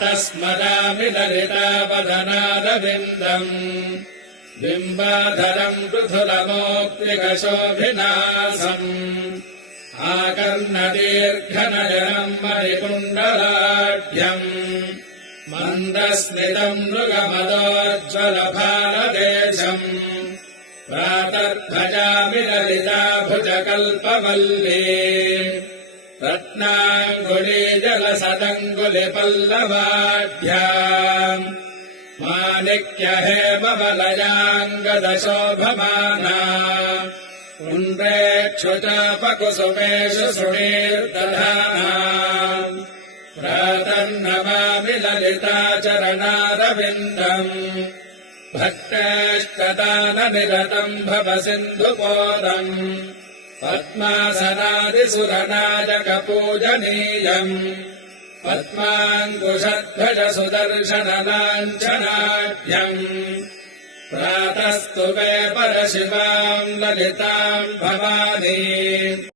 स्मरामि ललितावदनारविन्दम् बिम्बाधरम् पृथुलमौक्तिकशोभिनासम् आकर्णदीर्घनयनम् मणिकुण्डलाढ्यम् मन्दस्मितम् मृगमदोज्ज्वलभालदेशम् प्रातर्भजामि ललिताभुजकल्पवल्ली रत्नाङ्गुलीजलसदङ्गुलिपल्लवाढ्याम् माणिक्यहेमवलयाङ्गदशोभमाना पुण्ड्रेक्षुचापकुसुमेषु सुणीर्दधाना प्रातर्नमामि ललिताचरणारविन्दम् भक्तेष्टदाननिरतम् भव सिन्धुपोदम् पद्मासनादिसुरनायकपूजनीयम् पद्माङ्कुशध्वज सुदर्शनलाञ्छनाढ्यम् प्रातस्तु मे परशिवाम् ललिताम् भवानी।